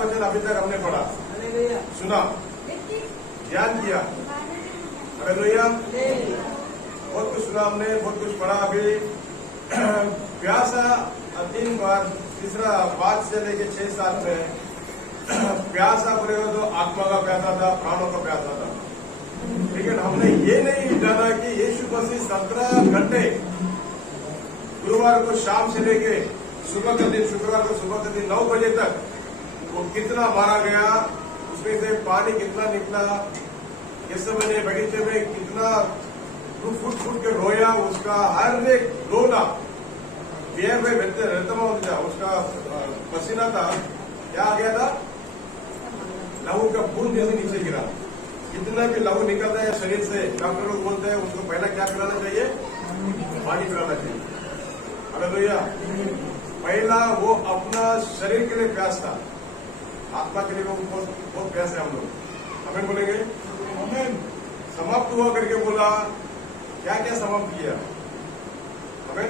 वचन अभी तक हमने पढ़ा, सुना, ध्यान किया। हालेलुया। बहुत कुछ सुना हमने, बहुत कुछ पढ़ा। अभी प्यासा 3 बार, तीसरा 5 से लेके 6 साल में प्यासा बोलेगा तो आत्मा का प्यासा था, प्राणों का प्यासा था। लेकिन हमने ये नहीं जाना कि यीशु मसीह 17 घंटे गुरुवार को शाम से लेके सुबह के दिन, शुक्रवार को सुबह के दिन 9 बजे तक वो कितना मारा गया, उसमें से पानी कितना निकला, गेत्सेमनी बगीचे में कितना फुट फुट के रोया, उसका हर एक रोना पैर में रहता था, उसका पसीना था, क्या आ गया था, लहू का बूंद जैसे नीचे गिरा। कितना भी लहू निकलता है शरीर से, डॉक्टर लोग बोलते हैं उसको पहला क्या पिलाना चाहिए, पानी पिलाना चाहिए। हालेलुया। पहला वो अपना शरीर के लिए प्यास था, आत्मा के लिए वो बहुत प्यास है। हम लोग हमें बोलेंगे समाप्त हुआ करके बोला, क्या क्या समाप्त किया, हमें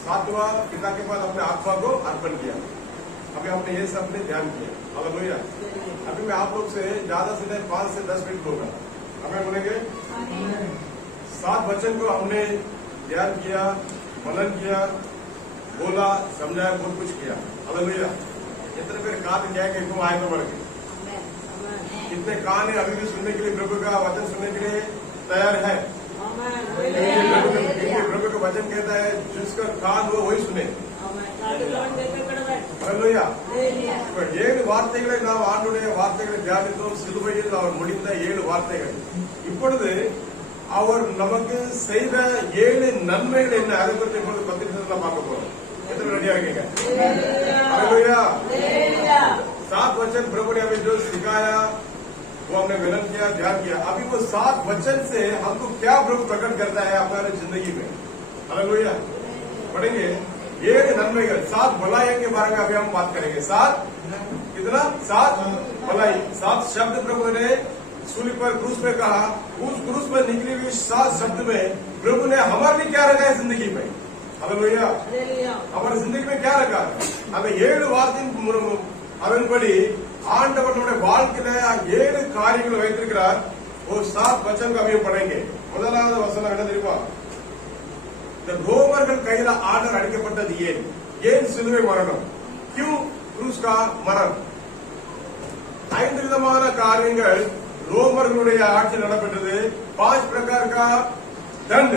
7वां पिता के पास अपने आत्मा को अर्पण किया। अभी हमने ये सब ने ध्यान किया। हालेलुया। अभी मैं आप लोग से ज्यादा से 5 से 10 मिनट होगा, हमें बोलेंगे 7 वचन को हमने ध्यान किया, मनन किया, बोला, समझाया, बहुत कुछ किया। हालेलुया। इतने फिर कान क्या है कि क्यों आए तो बढ़ गए, कितने कान है अभी भी सुनने के लिए, प्रभु का वचन सुनने के लिए तैयार है। प्रभु का वचन कहता है जिसका कान हो वही सुने। हालेलुया. 7 வார்த்தைகளை நாம் ஆண்டுடைய வார்த்தைகளை தியானித்தோம். சிலுவையில் அவர் முடிந்த 7 வார்த்தைகள். இப்பொழுது அவர் நமக்கு செய்த 7 நன்மைகள் என்ன, அதை பற்றி இப்பொழுது 10 நிமிஷத்துல பார்க்க போறோம். எத்தனை ரெடியா இருக்கீங்க? हालेलुया. 7 वचन प्रभु ने हमें जो सिखाया वो हमने मिलन किया, ध्यान किया. अभी वो 7 वचन से हमको क्या प्रभु प्रकट करता है हमारे जिंदगी में. हालेलुया. पढ़ेंगे 7 नन्मेगल, 7 भलाई के बारे में अभी हम बात करेंगे. 7 कितना? 7 भलाई. 7 शब्द प्रभु ने सूली पर क्रूस पे कहा. उस क्रूस पर निकली हुई 7 शब्द में प्रभु ने हमारे लिए क्या रखा है जिंदगी में. हालेलुया. हमारी जिंदगी में क्या रखा? हमें 7 வார்த்தையின் அதன்படி ஆண்டவர் நம்முடைய வாழ்க்கையில 7 காரியங்கள் வைத்திருக்கிறார். वो 7 वचन का अभी पढ़ेंगे. முதலாவது வசனம் என்ன தெரியுமா? இந்த ரோமர்கள் கையில ஆர்டர் அடிக்கப்பட்டது ஏன்? ஏன் சிலுவை மரணம்? क्यों क्रूस का मरण? 5 விதமான காரியங்கள் ரோமர்களுடைய ஆட்சியில் நடைபெற்றது. 5 प्रकार का दंड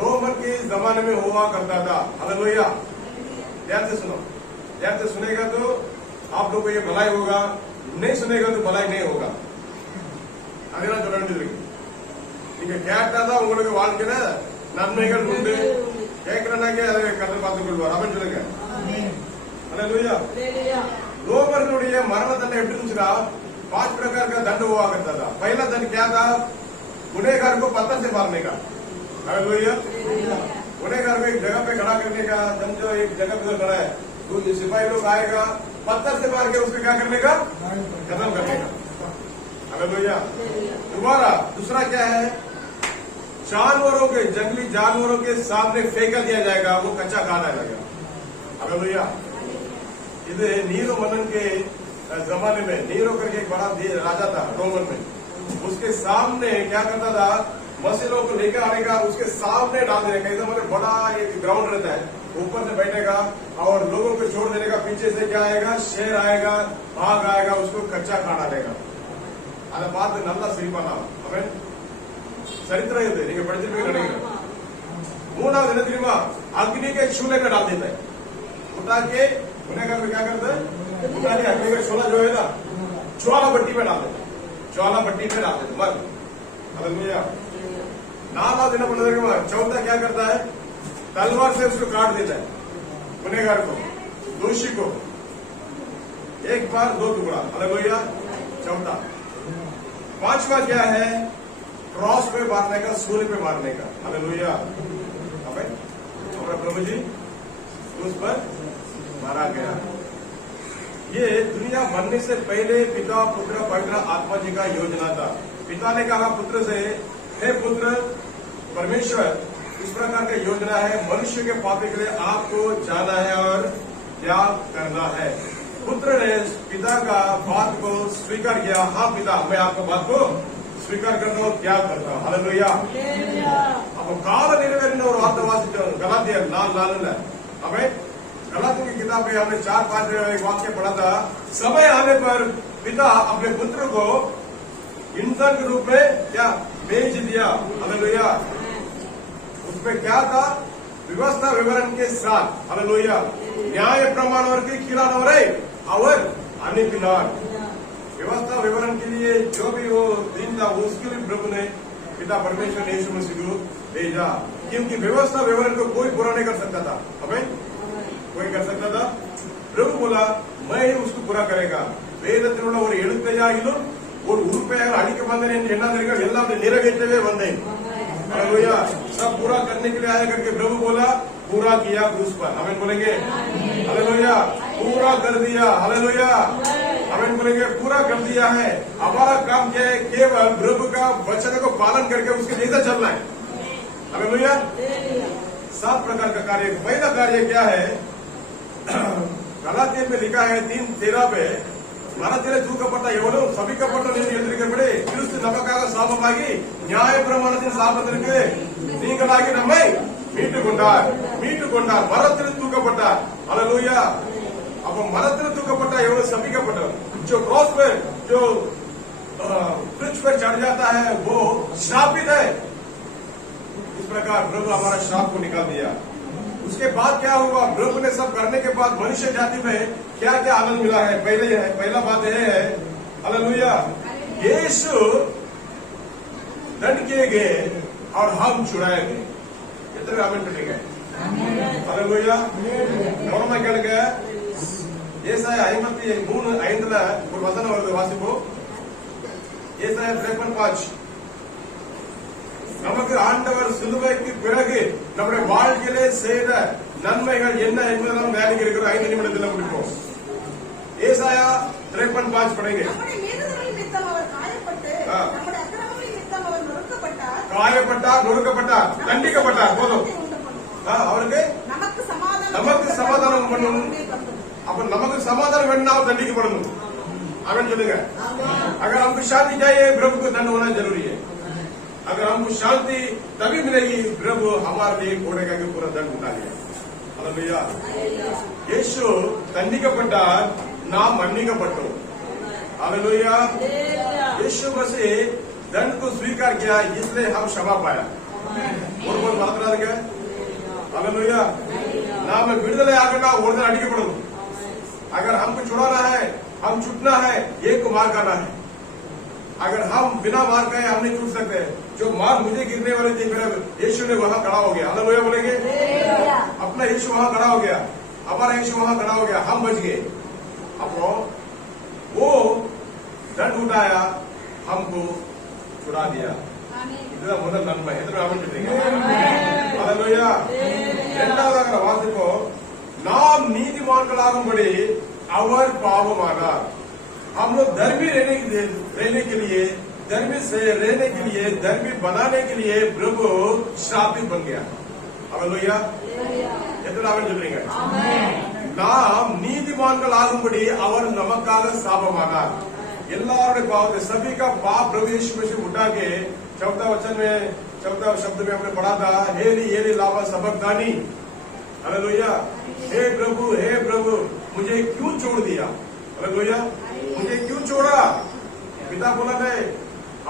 रोमन के जमाने में हुआ करता था. हालेलुया. ध्यान से सुनो. ध्यान से सुनेगा तो आप लोग को ये भलाई होगा, नहीं सुनेगा तो भलाई नहीं होगा. अगला சொல்லுங்க. நீங்க கேட்டதா உங்களுக்கு வாழ்க்கையில நன்மைகள் உண்டு, கேட்கறனாக்கே அதை கர்த்தர் பார்த்துக் கொள்வார். அப்படின்னு சொல்லுங்க. हालेलुया. रोमர்களுடைய मरण दंड எப்படி இருந்துச்சுன்னா 5 प्रकार का दंड हुआ करता था. पहला दंड क्या था? गुनहगार को पत्थर से मारने का. हालेलुया. गुनहगार को एक जगह पे खड़ा करने का. समझो एक जगह पे खड़ा है, तो सिपाही लोग आएगा, पत्थर से मार के उसको क्या करने का? खत्म करने का. हालेलुया. दोबारा दूसरा क्या है? जानवरों के, जंगली जानवरों के सामने फेंका दिया जाएगा, वो कच्चा खाना लगेगा. हालेलुया. इधर नीरो मनन के जमाने में नीरो करके एक बड़ा राजा था रोमन में. उसके सामने क्या करता था? मसीहों को लेकर आने का, उसके सामने डाल देने का. ऐसा मतलब बड़ा एक ग्राउंड रहता है, ऊपर से बैठेगा और लोगों को छोड़ देने का. पीछे से क्या आएगा? शेर आएगा, बाघ आएगा, उसको कच्चा खाना देगा. அதை பார்த்து நல்லா சிரிப்பானா அவன். சரித்திரம் இது, நீங்க படிச்சிருப்பீங்க நினைக்கிறேன். 3வது என்ன தெரியுமா? अग्नि के चूल्हे में डाल देता है. उठा के गुनहगार में क्या करता है? उठा के अग्नि का चूल्हा जो है ना, ज्वाला भट्टी में डाल देता है. ज्वाला भट्टी में डाल देता मर. हालेलुया. 4वां दिन पढ़ देगा. 4था क्या करता है? तलवार से उसको काट देता है, गुनहगार को, दोषी को. एक बार 2 टुकड़ा. हालेलुया. 4था. 5वां क्या है? क्रॉस पे मारने का, सूर्य पे मारने का. हालेलुया. हमारा प्रभु जी उस पर मारा गया. ये दुनिया बनने से पहले पिता पुत्र पवित्र आत्मा जी का योजना था. पिता ने कहा पुत्र से, हे पुत्र परमेश्वर, इस प्रकार का योजना है, मनुष्य के पाप के लिए आपको जाना है और त्याग करना है. पुत्र ने पिता का बात को स्वीकार किया। हाँ पिता, मैं आपका बात को स्वीकार करता हूँ, त्याग करता हूँ। हालेलुया। अब काल नेरवेरिन और वार्ता वासित गलातियर 4:4 हमें गलातियों की किताब में हमने 4-5 एक वाक्य पढ़ा था। समय आने पर पिता अपने पुत्र को इंसान के रूप में क्या भेज दिया। हालेलुया। उसमें क्या था? व्यवस्था विवरण के साथ। हालेलुया। न्याय प्रमाणवरती खिलानवरे और अनिपिनार व्यवस्था विवरण के लिए जो भी वो दिन था उसके लिए प्रभु ने पिता परमेश्वर ने यीशु मसीह को भेजा, क्योंकि व्यवस्था विवरण को कोई पूरा नहीं कर सकता था। हमें कोई कर सकता था? प्रभु बोला मैं ही उसको पूरा करेगा। வேதத்திலுள்ள ஒரு எழுத்தையாகிலும் ஒரு உறுப்பையாக அழிக்க வந்தேன் என்று எண்ணாதீர்கள், எல்லாம் நிறைவேற்றவே வந்தேன்। हालेलुया। सब पूरा करने के लिए आया करके प्रभु बोला, पूरा किया क्रूस पर। आमीन बोलेंगे। हालेलुया। पूरा कर दिया। हालेलुया। आमीन बोलेंगे। पूरा कर दिया है। हमारा काम क्या है? केवल प्रभु का वचन को पालन करके उसके जैसा चलना है। हालेलुया। 7 प्रकार का कार्य। पहला कार्य क्या है? गलातियर में लिखा है 3:13 पे, மரத்திலே தூக்கப்பட்ட எவனும் சபிக்கப்பட்டவன் என்று எழுதியிருக்கிறபடி கிறிஸ்து நமக்காக சாபமாகி நியாய பிரமாணத்தின் சாபத்திற்கு நீங்களாகி நம்மை மீட்டுக் கொண்டார்। மரத்தில் தூக்கப்பட்டார்। हालेलुया। அப்ப மரத்தில் தூக்கப்பட்ட எவனும் சபிக்கப்பட்டவன், जो क्रॉस पे जो वृक्ष पर चढ़ जाता है वो श्रापित है। इस प्रकार प्रभु हमारा श्राप को निकाल दिया। उसके बाद क्या हुआ? प्रभु ने सब करने के बाद मनुष्य जाति में क्या क्या आनंद मिला है? पहला बात यह है, हालेलुया, यीशु दंड किए गए और हम छुड़ाए गए। कितने आमीन करेंगे? हालेलुया। கவனமா கேளுங்க। ஏசாயா 53:5 ஒரு வசனம் வருது, வாசிப்போம்। ஏசாயா 53:5 நமக்கு ஆண்டவர் சிலுவைக்கு பிறகு நம்முடைய வாழ்க்கையிலே செய்த நன்மைகள் என்ன என்பதை நாம் தியானிக்க இருக்கிறோம்। 5 நிமிடத்தில் முடிப்போம்। ஏசாயா 53:5 पढ़ेंगे। காயப்பட்டார், நொறுக்கப்பட்டார், தண்டிக்கப்பட்டார், போதும்। அவருக்கு நமக்கு சமாதானம் பண்ணணும்। அப்ப நமக்கு சமாதானம் வேணும்னா அவர் தண்டிக்கப்படணும்। அவன் சொல்லுங்க। अगर हमको शांति चाहिए प्रभु को दंड होना जरूरी है। अगर हमको शांति तभी मिलेगी, प्रभु हमारे लिए घोड़े का पूरा दंड उठा लिया। हालेलुया। यीशु தண்டிக்கப்பட்டார், நாம் மன்னிக்கப்பட்டோம்। हालेलुया। यीशु मसीह दंड को स्वीकार किया, इसलिए हम क्षमा पाया। और मात्रादीங்க। हालेलुया। नाम விடுதலை ஆகணும்னா ஒரு நாள் அடிக்கப்படணும்। अगर हमको छुड़ाना है, हम छूटना है, एक को मार खाना है। अगर हम बिना मार खाए हम नहीं छूट सकते। जो मार मुझे गिरने वाली थी, मेरा यीशु ने वहां खड़ा हो गया। हालेलुया बोलेंगे। अपना यीशु वहां खड़ा हो गया, हमारा यीशु वहां खड़ा हो गया, हम बच गए। अब वो दंड उठाया, हमको छुड़ा दिया। இதுதான் முதல் நன்மை। எத்தனை ஆமென் சொல்றீங்க? हालेलुया। இரண்டாவதாக வாசிப்போம்। நாம் நீதிமான்களாகும்படி அவர் பாவமானார்। हम लोग धर्मी रहने के लिए, धर्मी से रहने के लिए, धर्मी बनाने के लिए प्रभु श्रापित बन गया। हालेलुया। எத்தனை ஆமென் சொல்றீங்க? நாம் நீதிமான்கள் ஆகும்படி அவர் நமக்காக சாபமானார்। எல்லாருடைய पाप, सभी का पाप प्रभु यीशु मसीह उठा के 4 शब्द में हमने पढ़ा था, हेली लामा सबक्तानी। हालेलुया। हे प्रभु मुझे क्यों छोड़ दिया? हालेलुया। मुझे क्यों छोड़ा? पिता बोला है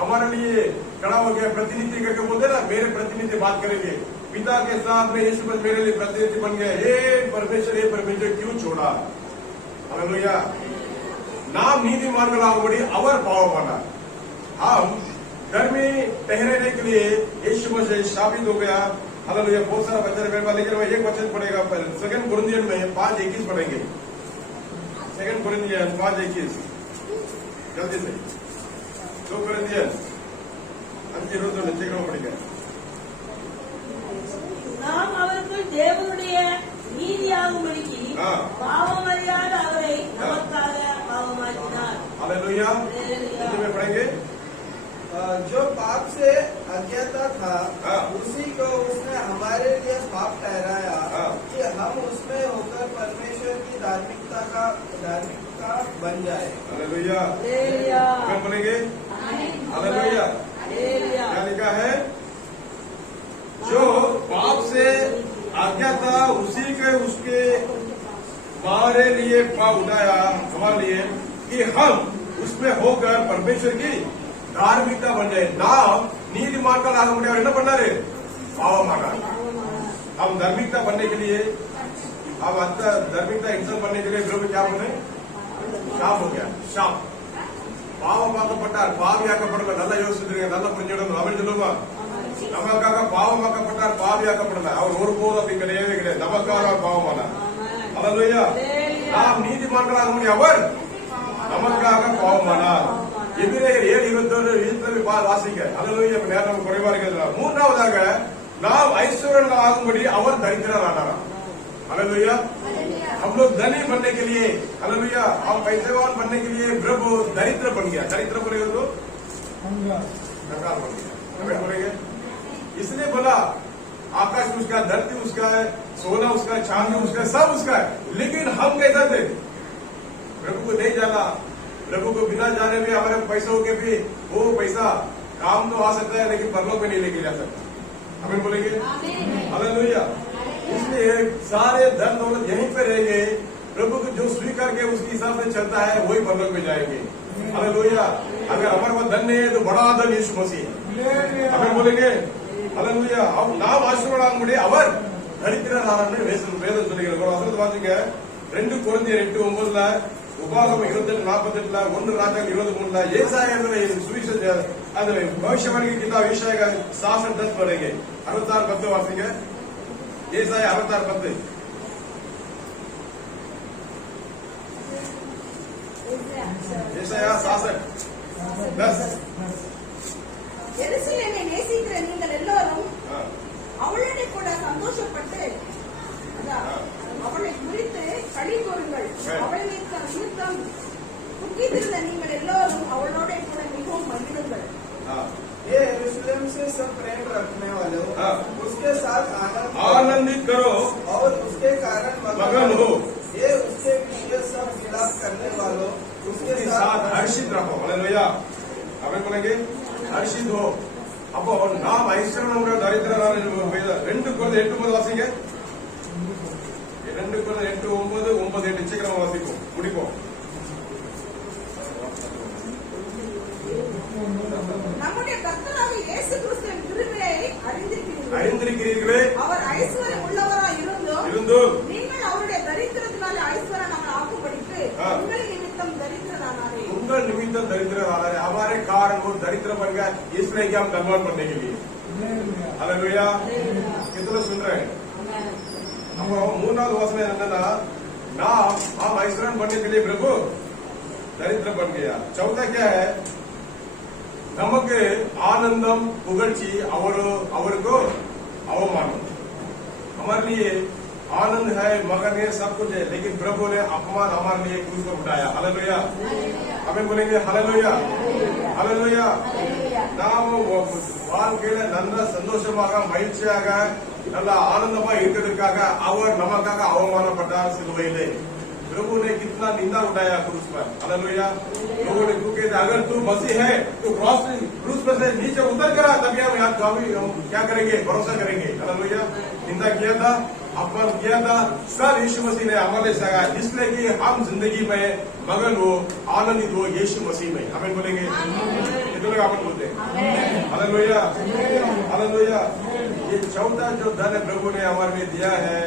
हमारे लिए खड़ा हो गया, प्रतिनिधि करके बोलते ना, मेरे प्रतिनिधि बात करेंगे। पिता के साथ में यीशु मसीह मेरे लिए प्रतिनिधि बन गया। हे परमेश्वर क्यों छोड़ा? हालेलुया। नाम நீதிமான்களாகும்படி அவர் பாவமானார்। हम धर्मी ठहरने के लिए यीशु मसीह शापित हो गया। हालेलुया। बहुत सारा वचन है, लेकिन मैं एक वचन पढ़ेगा। 2 कुरिन्थियन में 5:21 पढ़ेंगे। 2 कुरिन्थियन 5:21 जल्दी से। 2 कुरिन्थियन 5:22 சீக்கிரம் படிங்க। நாம் அவருக்குள் தேவனுடைய நீதியாகும்படிக்கு பாவமறியாத அவரை நமக்காக பாவமாக்கினார்। हालेलुया। में पढ़ेंगे। जो पाप से अज्ञाता था, उसी को उसने हमारे लिए पाप ठहराया कि हम उसमें होकर परमेश्वर की धार्मिकता का धार्मिकता बन जाए। हालेलुया। हालेलुया। कौन बनेंगे? हालेलुया। हालेलुया। क्या लिखा है? जो पाप से आज्ञा था उसी के उसके हमारे लिए पाप उठाया हमारे लिए कि हम उसमें होकर परमेश्वर की धार्मिकता बन जाए। नाम நீதிமான்கள் ஆக முடியாது. என்ன பண்ணாரு? பாவமானார். हम धार्मिकता बनने के लिए, अब अच्छा धार्मिकता इंसान बनने के लिए प्रभु क्या बने? शाप हो गया. शाप. பாவமாக்கப்பட்டார், பாவியாக்கப்படல. நல்லா யோசிச்சிருங்க, நல்லா புரிஞ்சிடணும். அவன் சொல்லுமா நமக்காக பாவமாக்கப்பட்டார், பாவியாக்கப்படல. அவர் ஒருபோதும் அப்படி கிடையவே கிடையாது. நமக்காக பாவமானார். அல்லேலூயா. நாம் நீதிமான்களாக முடியும். அவர் நமக்காக பாவமானார். எபிரேயர் 7:21 வாசிக்க. அல்லேலூயா. நேரம் நமக்கு குறைவா இருக்கிறது. மூன்றாவதாக நாம் ஐஸ்வர்யங்கள் ஆகும்படி அவர் தரித்திரர் ஆனாராம். हालेलुया। हम लोग धनी बनने के लिए, हालेलुया, हम पैसेवान बनने के लिए प्रभु दरिद्र बन गया। दरिद्र बोलेगा तो कंगाल बन गया। हमें बोलेंगे इसलिए बोला आकाश उसका, धरती उसका है, सोना उसका है, चांदी उसका है, सब उसका है। लेकिन हम कैसा थे? प्रभु को नहीं जाना। प्रभु को बिना जाने में हमारे पैसों के भी वो पैसा काम तो आ सकता है लेकिन परलोक में नहीं लेके जा सकता। हमें बोलेंगे हालेलुया। इसलिए सारे धन दौलत यहीं पे रहेंगे। प्रभु को जो स्वीकार के उसके हिसाब से चलता है वही परलोक में जाएंगे। हालेलुया। अगर हमारे पास धन नहीं है तो बड़ा धन यीशु मसीह। हमें बोलेंगे हालेलुया। अब नाम आशीर्वाद मुड़े அவர் தரித்திரரான வேதம் சொல்லுகிறது. ஒரு வசனத்தை வாசிங்க. 2 கொரிந்தியர் 8:9, உபாகமம் 28:48, 1 ராஜாக்கள் 23, ஏசாயா சுவிசேஷ அந்த भविष्यवाणी की किताब ईशाया का 66:10 पढ़ेंगे। 66:10 वासिंगे। ஏசாயா 66:10. ஏசாயா 66:10. எருசலேமை நேசிக்கிற நீங்கள் எல்லாரும் அவளுடைய கூட சந்தோஷப்பட்டு அவளை குறித்து களி கூறுங்கள். அவளை நிமித்தம் துக்கித்திருந்த நீங்கள் எல்லாரும் அவளோட கூட மிகவும் மகிழுங்கள். ये यरूशलेम से सब प्रेम रखने वालों उसके साथ आनंदित करो और उसके कारण मगन हो। ये उसके विषय सब विलाप करने वालों उसके साथ हर्षित रहो। हालेलुया। हमें बोलेंगे हर्षित हो. அப்போ நாம் ஐஸ்வர்யம் தரித்திரரான 2 கொரிந்தியர் 8:9 வாசிங்க. 2 கொரிந்தியர் 8:9, 9:8 சீக்கிரமா வாசிப்போம், முடிப்போம். நம்முடைய கர்த்தராகிய இயேசு கிறிஸ்துவின் கிருபையை அறிந்திருக்கிறீர்களே. அவர் ஐஸ்வர்யம் உள்ளவராய் இருந்தும் நீங்கள் அவருடைய தரித்திரத்தினாலே ஐஸ்வர்யம் ஆக்கும்படிக்கு உங்கள் நிமித்தம் दरिद्ररानारे। उनका निमित्त दरिद्ररानारे। हमारे कारण वो दरिद्र बन गया, इसलिए कि हम धनवान बनने के लिए। हालेलुया। कितना सुन रहे हैं? हम मूनाவது वचन என்னன்னா நாம் हम ஐஸ்வர்யம் बनने के लिए प्रभु दरिद्र बन गया। चौथा क्या है? நமக்கு ஆனந்தம், புகழ்ச்சி, அவருக்கு அவமானம்। हमारे लिए आनंद है, मगन है, सब कुछ है, लेकिन प्रभु ने अपमान हमारे लिए क्रूस पर उठाया। हालेलुया। हमें बोलेंगे हालेलुया, हालेलुया। நாம் வாழ்க்கையில நல்ல சந்தோஷமாக, மகிழ்ச்சியாக, நல்ல ஆனந்தமாக இருக்கிறதுக்காக அவர் நமக்காக அவமானப்பட்டார் சிலுவையிலே। प्रभु ने कितना निंदा उठाया क्रूस पर। हालेलुया। लोगों ने क्योंकि अगर तू मसीह है तो क्रूस पर से नीचे उतर करा, तभी हम क्या करेंगे? भरोसा करेंगे। हालेलुया। निंदा किया था, अपमान किया था, सब यीशु मसीह ने हमारे सगा, जिसने कि हम जिंदगी में मगन हो, आनंदित हो यीशु मसीह में। हमें बोलेंगे कितने का बोलते हैं? Hallelujah, hallelujah. ये चौथा जो धन प्रभु ने हमारे में दिया है,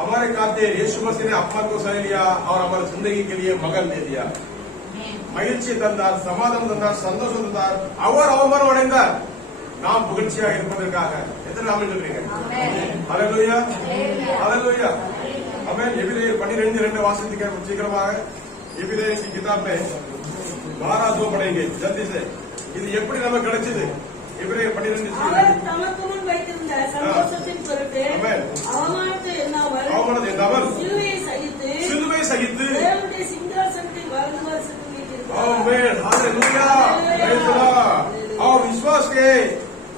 हमारे खातिर यीशु मसीह ने अपमान को सह लिया और हमारी जिंदगी के लिए मगन दे दिया। மகிழ்ச்சி தந்தார், சமாதானம் தந்தார், சந்தோஷம் தந்தார், அவர் அவமானம் அடைந்தார் நாம் புகழ்ச்சியாக இருப்பதற்காக। எத்தனை நாம சொல்றீங்க? Hallelujah, hallelujah. हमें எபிரேயர் 12:2 வாசிக்க சீக்கிரமாக। எபிரேயர் की किताब में 12:2 पढ़ेंगे जल्दी से। இது எப்படி நமக்கு கிடைச்சது? எபிரேயர் 12:2 அவர் தமக்கு முன் வைத்திருந்த சந்தோஷத்தின் பொருட்டு அவமானத்தை எண்ணாமல் சிலுவையை சகித்து தேவனுடைய சிங்காசனத்தில் வலது வருஷத்தில் வீற்றிருந்தார்। आमीन, हालेलुया, प्रेज़ द लॉर्ड। और विश्वास के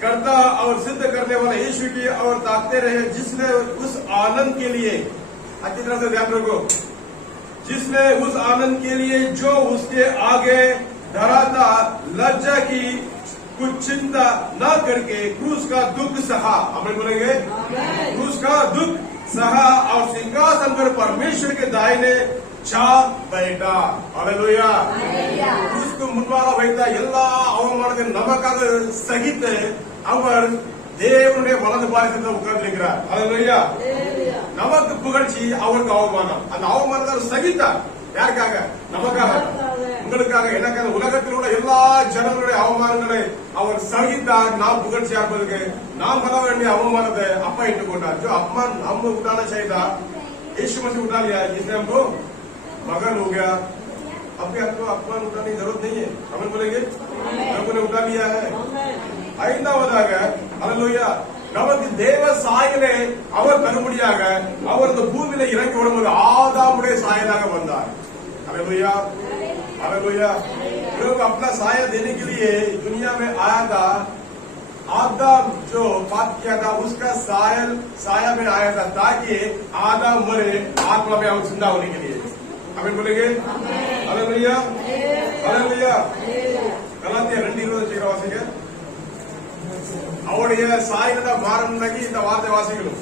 करता और सिद्ध करने वाला यीशु की और ताकते रहे, जिसने उस आनंद के लिए अच्छी तरह से ध्यान रखो, जिसने उस आनंद के लिए जो उसके आगे धरा था लज्जा की कुछ चिंता न करके क्रूस का दुख सहा। हम बोलेंगे क्रूस का दुख सहा और सिंहासन पर परमेश्वर के दाहिने ಛಾ ಬೈಟ ಅಲ್ಲೆಲೂಯಾ ಕ್ರಿಸ್ತು ಮುನ್பாக வைத்த எல்லா அவமானத்தை நமக்காக சகித்து அவர் தேவனுடைய வலது பாரிசத்தில் உட்கார்ந்திருக்கிறார். அல்லேலூயா. நமக்கு புகழ்ச்சி அவருக்கு அவமானம். அந்த அவமானத்தை சகித்தார். யாருக்காக? நமக்காக, உங்களுக்காக, எனக்காக. உலகத்தில் உள்ள எல்லா ஜனங்களுடைய அவமானங்களை அவர் சகித்தார். நாம் புகழ்ச்சியா இருப்பதற்கு நாம் பட வேண்டிய அவமானத்தை அப்பா இட்டுக்கொண்டார். जो अपमान हम उठाना चाहिए था यीशु मसीह उठा लिया. जिसने हमको मगन हो गया. अभी आपको अपमान उठाने की जरूरत नहीं है. हम बोलेंगे प्रभु ने उठा लिया है. ஐந்தாவதாக அல்லேலூயா நமக்கு தேவ சாயலே அவர் தரும்படியாக அவர் இந்த பூமியில இறங்கி வரும்போது ஆதாமுடைய சாயலாக வந்தார். அல்லேலூया அல்லேलूया. लोग अपना साया देने के लिए दुनिया में आया था. आदम जो पाप किया था उसका साया में आया था ताकि आदम मरे आत्मा में हम जिंदा होने के लिए. हमें बोलेंगे அல்லேலூயா அல்லேலூயா. கலாத்தியர் 2:20 வாசிங்க. அவருடைய சாயலை மாறணும்னாக்கி இந்த வார்த்தை வாசிக்கணும்.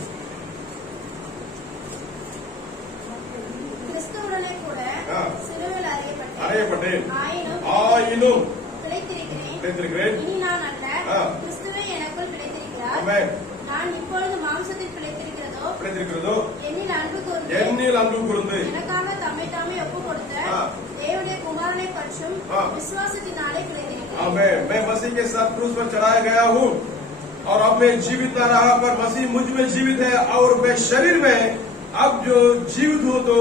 கிறிஸ்துவுடனே கூட சிலுவையில் அறையப்பட்டேன். ஆயினும் பிழைத்திருக்கிறேன். இனி நான் அல்ல, கிறிஸ்துவே எனக்குள் பிழைத்திருக்கிறார். நான் இப்பொழுது மாம்சத்தில் பிழைத்திருக்கிறதோ என்னில் அன்பு கூர்ந்து எனக்காக தம்மை தாமே ஒப்புக் கொடுத்த தேவனுடைய குமாரனை பற்றும் விசுவாசத்தினாலே பிழைத்திருக்கிறேன். आमीन. मैं मसीह के साथ क्रूस पर चढ़ाया गया हूँ और अब मैं जीवित न रहा पर मसीह मुझ में जीवित है और मैं शरीर में अब जो जीवित हूँ तो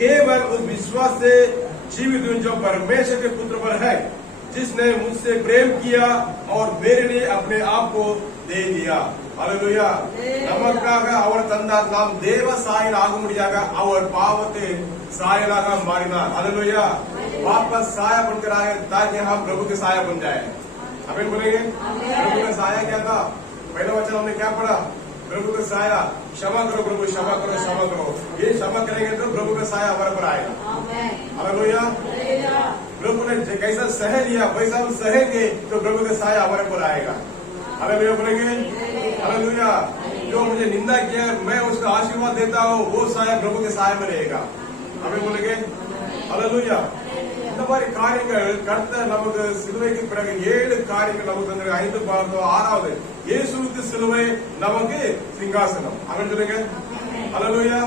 केवल उस विश्वास से जीवित हूँ जो परमेश्वर के पुत्र पर है जिसने मुझसे प्रेम किया और मेरे लिए अपने आप को दे दिया. அல்லேலூயா. நமக்காக அவர் தந்தார். நாம் தேவ சாயல் ஆக முடியாக அவர் பாவத்தை सायलागा मारिनार. हालेलुया. वापस साया बनकर आए ताकि हम प्रभु के साया बन जाए. हमें बोलेंगे प्रभु का साया क्या था? पहला वचन हमने क्या पढ़ा? प्रभु का साया. क्षमा करो प्रभु, क्षमा करो, क्षमा करो. ये क्षमा करेंगे तो प्रभु का साया हमारे पर आएगा. हालेलुया. प्रभु ने कैसा सह लिया वैसा हम सहेंगे तो प्रभु का साया हमारे पर आएगा. हालेलुया बोलेंगे. हालेलुया. जो मुझे निंदा किया मैं उसका आशीर्वाद देता हूँ वो साया प्रभु के साया में रहेगा. हमें बोलेंगे அல்லேலூயா. இந்த மாதிரி காரியங்கள் கர்த்தர் நமக்கு சிலுவைக்கு பிறகு 7 காரியங்கள் நமக்கு வந்து 5 பார்த்தோம். 6வது இயேசுவுக்கு சிலுவை நமக்கு सिंहासनम. हमें बोलेंगे அல்லேலூயா.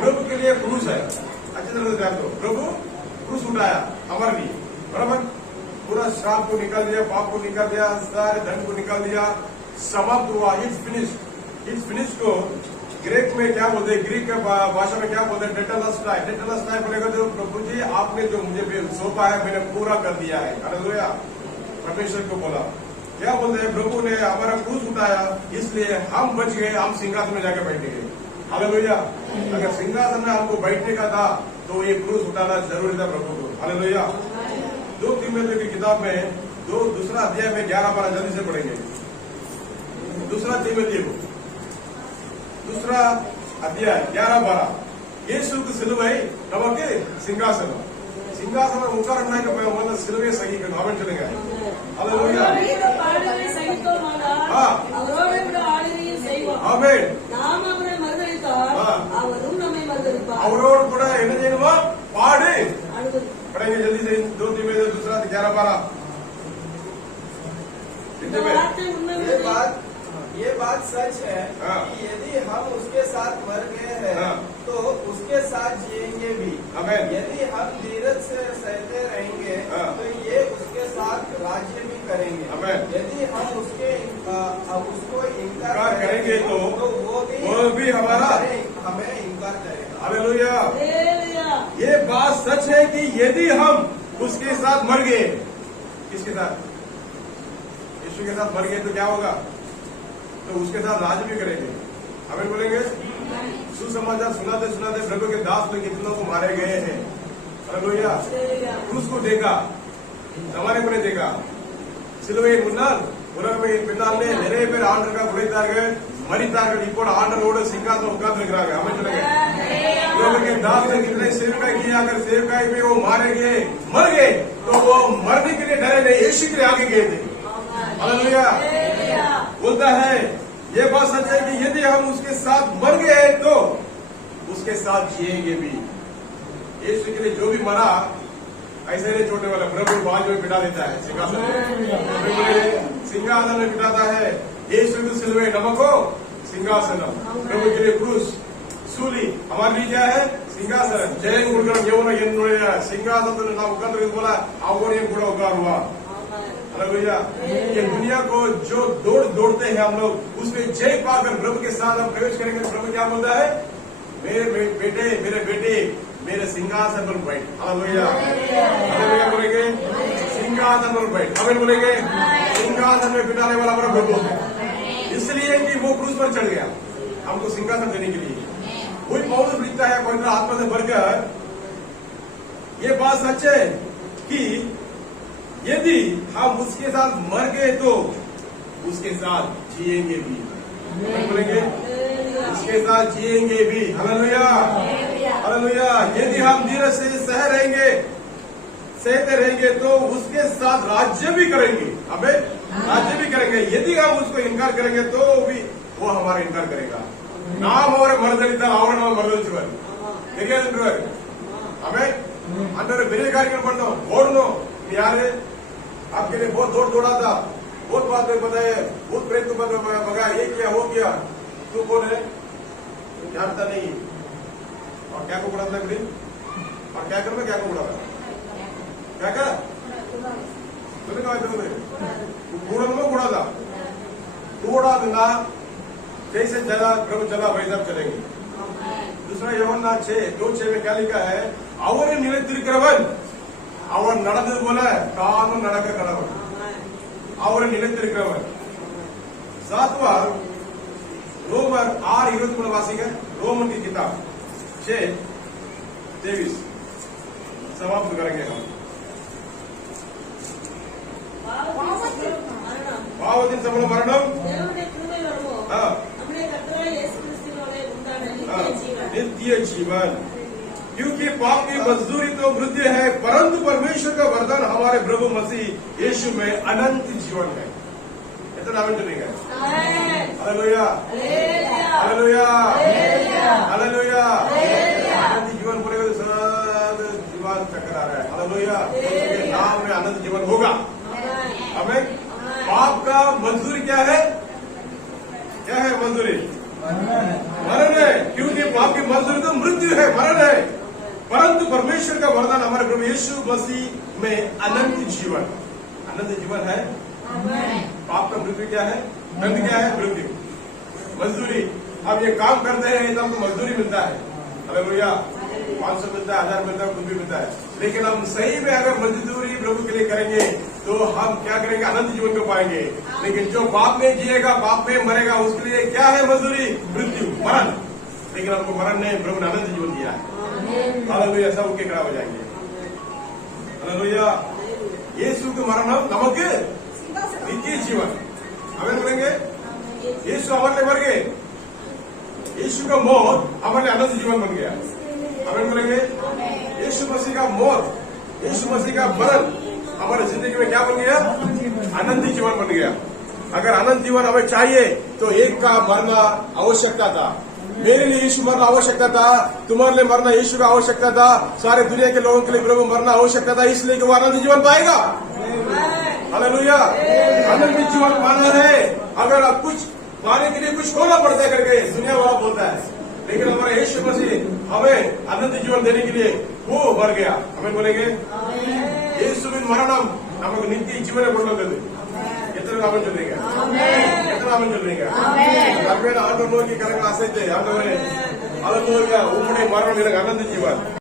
प्रभु के लिए क्रूस है. अच्छी तरह से ध्यान दो. प्रभु क्रूस उठाया हमारे लिए. बराबर. पूरा श्राप को निकाल दिया, पाप को निकाल दिया, सारे दंड को निकाल दिया. समाप्त हुआ. It's finish. इट्स फिनिश को ग्रीक में क्या बोलते हैं? ग्रीक भाषा में क्या बोलते हैं? टेटेलस्टाई. टेटेलस्टाई बोलेगा तो प्रभु जी आपने जो मुझे सौंपा है मैंने पूरा कर दिया है. हालेलुया. परमेश्वर को बोला. क्या बोलते हैं? प्रभु ने हमारा क्रूस उठाया इसलिए हम बच गए. हम सिंहासन में जाके बैठेंगे. हालेलुया. अगर सिंहासन में हमको बैठने का था तो ये क्रूस उठाना जरूरी था प्रभु को. हालेलुया. 2 तीमुथियुस की किताब में दूसरा अध्याय में 11-12 जल्दी से पढ़ेंगे. दूसरा तीमुथियुस दूसरा अध्याय 11-12. ಯೇಸು ಸಿಲುವೈ ನಮಗೆ ಸಿಂಹಾಸನ. ಸಿಂಹಾಸನ ಉತ್ತಾರನಾಗಿ ಮೊದಲ ಸಿಲುವೆ ಸಹಿಕನು. அவன் சொல்லுங்க அல்லேலூயா. பாடுகளை சகித்தோமானால் அவரோடு கூட ஆளுகையும் செய்வோம். ஆமென். நாம் அவரை மறுதலித்தால் அவரும் நம்மை மறுதலிப்பார். அவரோடு கூட என்ன செய்யணுமா? பாடு पढ़ेंगे जल्दी से. 2 तीमुथियुस दूसरा 11-12. ये बात सच है कि यदि हम उसके साथ मर गए हैं तो उसके साथ जिएंगे भी. यदि हम धीरज से सहते रहेंगे तो ये उसके साथ राज्य भी करेंगे. यदि हम उसको इनकार करेंगे तो वो भी हमारा हमें इनकार करेगा. हालेलुया. ये बात सच है कि यदि हम उसके साथ मर गए, किसके साथ? यीशु के साथ मर गए तो क्या होगा? तो उसके साथ राज भी करेंगे. हमें बोलेंगे सुसमाचार सुनाते सुनाते प्रभु के दास में कितनों को मारे गए हैं. हालेलुया. क्रूस को देखा, हमारे को देखा. சிலுவையின் முன்னால் உலகமே பின்னாலே நிறைய பேர் ஆண்டவருக்காக உழைத்தார்கள், மரித்தார்கள். இப்போ ஆண்டவரோடு சிங்காசனம் உட்கார்ந்து இருக்கிறாங்க. அவன் சொல்லுங்க प्रभु के दास ने कितने सेवकाई किए, अगर सेवकाई में वो मारेंगे मर गए तो वो मरने के लिए डरे नहीं, यीशु के लिए आगे गए थे। हालेलुया। बोलता है ये बात सच है कि यदि हम उसके साथ मर गए तो उसके साथ जिएंगे भी। यीशु के लिए जो भी मरा ऐसे नहीं छोड़ने वाला, प्रभु बाज में पिटा देता है सिंहासन में, सिंहासन में पिटाता है। यीशु के सिलवे नमको सिंहासनम, प्रभु के लिए क्रूस सूली, हमारे लिए क्या है सिंहासन। जैन गुड़गण यौन सिंहासन ना उगंत्र बोला अवगोरियम गुड़ा उगार हुआ। हालेलुया। ये दुनिया को जो दौड़ते हैं हम लोग, उसमें जय पाकर प्रभु के साथ हम प्रवेश करेंगे। प्रभु क्या बोलता है, मेरे बेटे मेरे सिंहासन पर बैठ। हालेलुया। हालेलुया बोलेंगे, सिंहासन पर बैठ। हमें बोलेंगे सिंहासन में बिठाने वाला हमारा प्रभु है, इसलिए कि वो क्रूस पर चढ़ गया हमको सिंहासन देने के लिए। वही पौलुस लिखता है पवित्र आत्मा से भरकर, ये बात सच है कि यदि हम उसके साथ मर गए तो उसके साथ जिएंगे भी। बोलेंगे उसके साथ जिएंगे भी। हालेलुया। हालेलुया। यदि हम धीरज से सहते रहेंगे तो उसके साथ राज्य भी करेंगे। अबे राज्य भी करेंगे। यदि हम उसको इनकार करेंगे तो भी वो हमारा इनकार करेगा। नाम और मरदलिता और नाम मरदलिचवर தெரியாதுன்றவர் हमें अंदर बेरे कार्यक्रम पढ़ना ओढ़नो यार आपके लिए बहुत दौड़ा था, बहुत बातें बताए, बहुत प्रेत भगा, ये किया वो किया, तू कौन है जानता नहीं, और क्या को उड़ाता है, और क्या करना, क्या को उड़ाता क्या क्या तुमने कहा उड़न में उड़ा था, उड़ा देना जैसे चला प्रभु चला वैसा चलेंगे। दूसरा யோவான் 6:2 में क्या लिखा है, அவரை நிலைத்திருக்கிறவன் அவன் நடந்தது போல தானும் நடக்க கடவன்। அவரை நிலைத்திருக்கிறவன்। सातवां रोमर 8:23 वासिका, रोमन की किताब 6:23 समाप्त करेंगे हम। பாவத்தின் சம்பளம் மரணம், नित्य जीवन। क्योंकि पाप की मजदूरी तो मृत्यु है, परंतु परमेश्वर का वरदान हमारे प्रभु मसीह यीशु में अनंत जीवन है। इतना नाम चलेगा। Hallelujah, hallelujah, hallelujah. अनंत जीवन बोलेगा तो सब जीवन चक्कर आ रहा है। हालेलुया। नाम में अनंत जीवन होगा। हमें पाप का मजदूरी क्या है, क्या है मजदूरी, मरण है। क्योंकि पाप की मजदूरी तो मृत्यु है, मरण है, परंतु परमेश्वर का वरदान हमारे प्रभु यीशु मसीह में अनंत जीवन। अनंत जीवन है। पाप का मृत्यु क्या है, दंड क्या है, मृत्यु। मजदूरी, अब ये काम करते हैं तो हमको मजदूरी मिलता है। हालेलुया। 500 मिलता है, 1000 मिलता है, कुछ भी मिलता है। लेकिन हम सही में अगर मजदूरी प्रभु के लिए करेंगे तो हम क्या करेंगे, अनंत जीवन को पाएंगे। लेकिन जो पाप में जिएगा, पाप में मरेगा, उसके लिए क्या है मजदूरी, मृत्यु, मरण। लेकिन हमको मरण ने प्रभु ने अनंत जीवन दिया है। हालेलुया। सब उनके खड़ा हो जाएंगे। हालेलुया। यीशु के मरण नमक नित्य जीवन। हमें बोलेंगे यीशु हमारे लिए मर गए, यीशु का मौत हमारे लिए अनंत जीवन बन गया। हमें बोलेंगे यीशु मसीह का मौत, यीशु मसीह का मरण हमारे जिंदगी में क्या बन गया, अनंत जीवन बन गया। अगर अनंत जीवन हमें चाहिए तो एक का मरना आवश्यकता था। मेरे लिए यीशु मरना आवश्यकता था, तुम्हारे लिए मरना यीशु का आवश्यकता था, सारे दुनिया के लोगों के लिए प्रभु मरना आवश्यकता था, इसलिए कि वो अनंत जीवन पाएगा। हालेलुया। अनंत जीवन पाना है, अगर आप कुछ पाने के लिए कुछ खोना पड़ता है करके दुनिया वाला बोलता है, लेकिन हमारे यीशु मसीह हमें अनंत जीवन देने के लिए वो मर गया। हमें बोलेंगे यीशुविन मरणम नमक नित्य जीवन ಕೊಡಲದೆ ಎತ್ತರ ನಾಮನ್ ಜೊತೆಗೆ ಎತ್ತರ ನಾಮನ್ ಜೊತೆಗೆ ನಮ್ಮೇನ ಆಂಡವರಿಗೆ ಕರೆಗಳ ಆಸೆ ಇದೆ ಆಂಡವರೇ ಅದನ್ನು ಉಮ್ಮಡಿ ಮರಣ ನಿನಗೆ ಅನಂತ ಜೀವನ